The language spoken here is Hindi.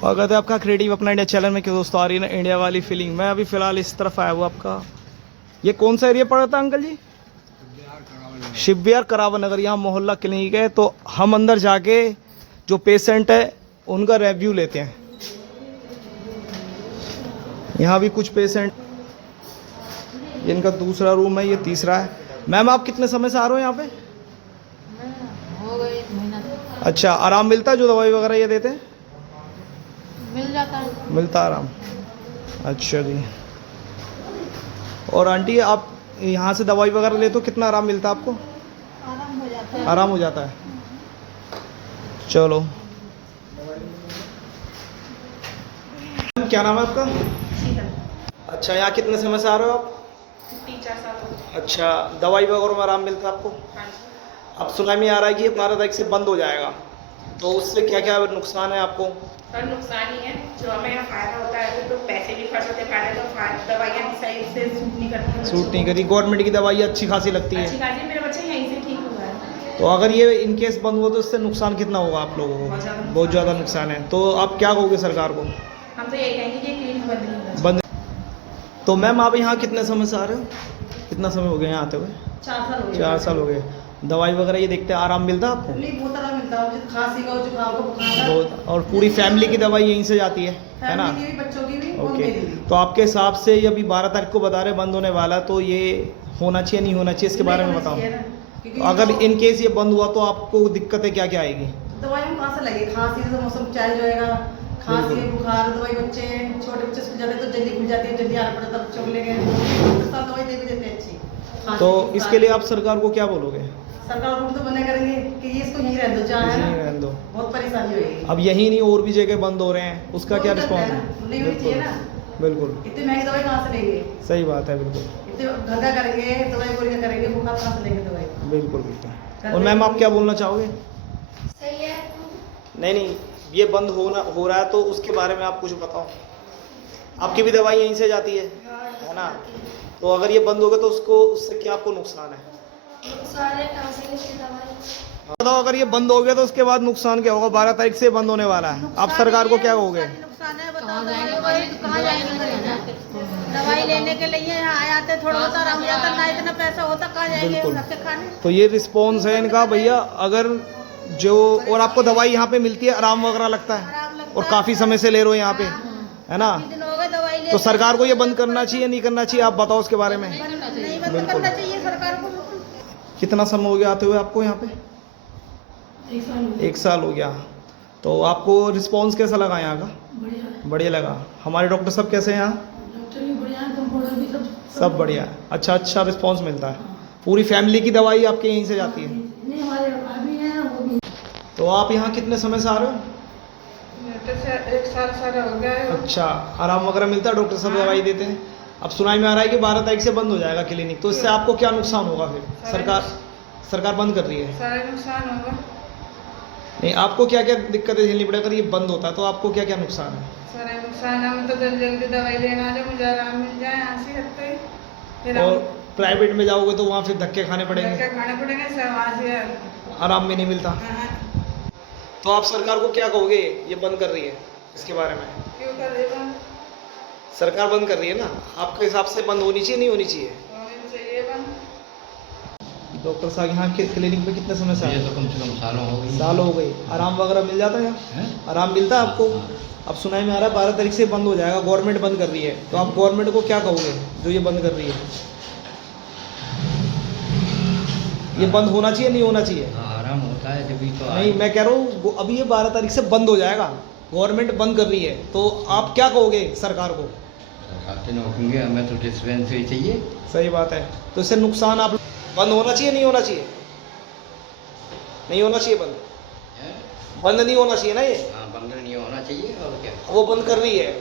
स्वागत है आपका क्रिएटिव अपना इंडिया चैनल में। क्यों दोस्तों, आ रही है ना इंडिया वाली फीलिंग। मैं अभी फ़िलहाल इस तरफ आया हुआ। आपका ये कौन सा एरिया पड़ा था अंकल जी? शिव विहार करावन नगर। यहाँ मोहल्ला क्लिनिक है। तो हम अंदर जाके जो पेशेंट है उनका रिव्यू लेते हैं। यहाँ भी कुछ पेशेंट, ये इनका दूसरा रूम है, ये तीसरा है। मैम आप कितने समय से आ रहे हो यहाँ पे? हो गए 1 महीना। अच्छा, आराम मिलता है? जो दवाई वगैरह ये देते हैं मिल जाता है। मिलता आराम? अच्छा जी। और आंटी आप यहाँ से दवाई वगैरह ले तो कितना आराम मिलता है आपको? आराम हो जाता है। आराम हो जाता है। चलो, क्या नाम है आपका? अच्छा, यहाँ कितने समय से आ रहे हो आप? 3-4 साल हो गए। अच्छा, दवाई वगैरह में आराम मिलता है आपको? हाँ जी। अब सुनाई में आ रहा है कि 12 तारीख से बंद हो जाएगा, तो उससे क्या क्या नुकसान है आपको? और नुकसान ही है। जो हमें यहाँ फायदा होता है तो पैसे भी खर्च होते हैं, तो दवाइयाँ भी सही से सूट नहीं करती हैं। सूट नहीं करी? गवर्नमेंट की दवाई अच्छी खासी लगती अच्छी है। खासी। मेरे बच्चे यहीं से ठीक हुआ है। तो अगर ये इन केस बंद हुआ तो इससे नुकसान कितना होगा आप लोगों को? बहुत ज़्यादा नुकसान है। तो आप क्या कहोगे सरकार को? हम तो यही कहेंगे कि क्लिनिक बंद नहीं होना चाहिए। बंद। तो मैम आप यहाँ कितने समय से आ रहे हो? कितना समय हो गया यहाँ आते हुए? 4 साल हो गए। 4 साल हो गए। दवाई वगैरह ये देखते हैं, आराम मिलता है आपको? नहीं, बहुत आराम मिलता है। मुझे खांसी का, जुकाम का, बुखार का। बहुत। और पूरी फैमिली की दवाई यहीं से जाती है ना? फैमिली की भी, बच्चों की भी और ओके। मेरी भी। तो आपके हिसाब से ये अभी 12 तारीख को बता रहे बंद होने वाला, तो ये होना चाहिए नहीं होना चाहिए, इसके बारे में बताओ। तो अगर इन केस ये बंद हुआ तो आपको दिक्कतें क्या क्या आएगी? दवाई में कहाँ से लगे? खांसी से तो मौसम चेंज होएगा। खांसी, बुखार, दवाई बच्चे, छोटे बच्चे स्कूल जाते हैं तो जल्दी खुल जाती है, जल्दी आना पड़ता है बच्चों को लेके। दवाई दे भी देते हैं अच्छी। खांसी, तो बुखार। इसके लिए आप सरकार को क्या बोलोगे? सरकार को तो मना करेंगे कि ये इसको यहीं रहने दो, जहाँ है यहीं ना, रहने दो। बहुत परेशानी होगी। अब यही नहीं और भी जगह बंद हो रहे हैं, उसका क्या रिस्पॉन्स है? नहीं होनी चाहिए ना। बिल्कुल इतनी महंगी दवाई कहाँ से लेंगे? सही बात है। बिल्कुल इतने धंधा करेंगे, दवाई गोलियां करेंगे, बुखार कहाँ से लेंगे दवाई? बिल्कुल बिल्कुल। और मैम आप क्या बोलना चाहोगे? सही है। नहीं, ये बंद हो रहा है तो उसके बारे में आप कुछ बताओ। आपकी भी दवाई यहीं से जाती है ना? तो अगर ये बंद होगा तो उससे क्या आपको नुकसान है? सारे खांसी की दवाई। बताओ, अगर ये बंद हो गया तो उसके बाद नुकसान क्या होगा? 12 तारीख से बंद होने वाला है। आप सरकार को क्या कहोगे? नुकसान है, कहाँ कहाँ जाएंगे? दवाई लेने के लिए यहाँ आ जाते, थोड़ा बहुत आराम हो जाता, ना इतना पैसा होता, कहाँ जाएंगे बिल्कुल। रख के खाने? तो ये रिस्पॉन्स है इनका भैया। अगर जो और आपको दवाई यहाँ पे मिलती है, आराम वगैरह लगता है आराम लगता और काफ़ी समय से ले रहे हो यहाँ पे, है ना? 3 दिन हो गए दवाई ले। तो सरकार को ये बंद करना चाहिए नहीं करना चाहिए, आप बताओ उसके बारे में। नहीं बंद बिल्कुल। करना चाहिए सरकार को। कितना समय हो गया आते हुए आपको यहाँ पे? 1 साल हो गया। तो आपको रिस्पॉन्स कैसा लगा यहाँ का? बढ़िया लगा। हमारे डॉक्टर सब कैसे हैं यहाँ? डॉक्टर भी बढ़िया है, कंपाउंडर भी सब बढ़िया है। अच्छा रिस्पॉन्स मिलता है। पूरी फैमिली की दवाई आपके यहीं से जाती है? नहीं, हमारे भाभी हैं वो भी। तो आप यहाँ कितने समय से आ रहे हो? 1 साल सारा हो गया है। अच्छा, आराम वगैरह मिलता है? डॉक्टर सब दवाई देते हैं? अब सुनाई में आ रहा है कि 12 तारीख से बंद हो जाएगा क्लिनिक, तो इससे आपको क्या नुकसान होगा फिर? सरकार बंद कर रही है। सारा नुकसान होगा। नहीं, आपको क्या क्या दिक्कतें झेलनी पड़ेगी अगर ये बंद होता है? तो आपको क्या क्या नुकसान है? सारा नुकसान है। तो जल्दी दवाई लेना आ जाए, मुझे आराम मिल जाए यहाँ से हटते ही। फिर और प्राइवेट में जाओगे तो वहाँ फिर धक्के खाने पड़ेंगे, धक्के खाने पड़ेंगे सब वहाँ से। आराम भी नहीं मिलता। तो आप सरकार को क्या कहोगे ये बंद कर रही है, इसके बारे में? क्यों कर रहे हो? सरकार बंद कर रही है ना, आपके हिसाब से बंद होनी चाहिए नहीं होनी चाहिए? होनी चाहिए बंद। डॉक्टर साहब यहाँ के क्लिनिक पे कितने समय से आए? ये तो कम से कम सालों हो गई। साल हो गई। आराम वगैरह मिल जाता है यहाँ? आराम मिलता है आपको? अब सुनाई में आ रहा है 12 तारीख से बंद हो जाएगा, गवर्नमेंट बंद कर रही है, तो आप गवर्नमेंट को क्या कहोगे जो ये बंद कर रही है? ये बंद होना चाहिए नहीं होना चाहिए? हाँ, आराम होता है जब भी तो नहीं, मैं कह रहा हूँ अभी ये 12 तारीख से बंद हो जाएगा, गवर्नमेंट बंद कर रही है, तो आप क्या कहोगे सरकार को? खाते होंगे, हमें तो डिस्पेंसरी चाहिए। सही बात है। तो इससे नुकसान आप बंद होना चाहिए नहीं होना चाहिए? नहीं होना चाहिए बंद? बंद नहीं होना चाहिए ना ये? हाँ, बंद नहीं होना चाहिए और क्या। वो बंद कर रही है।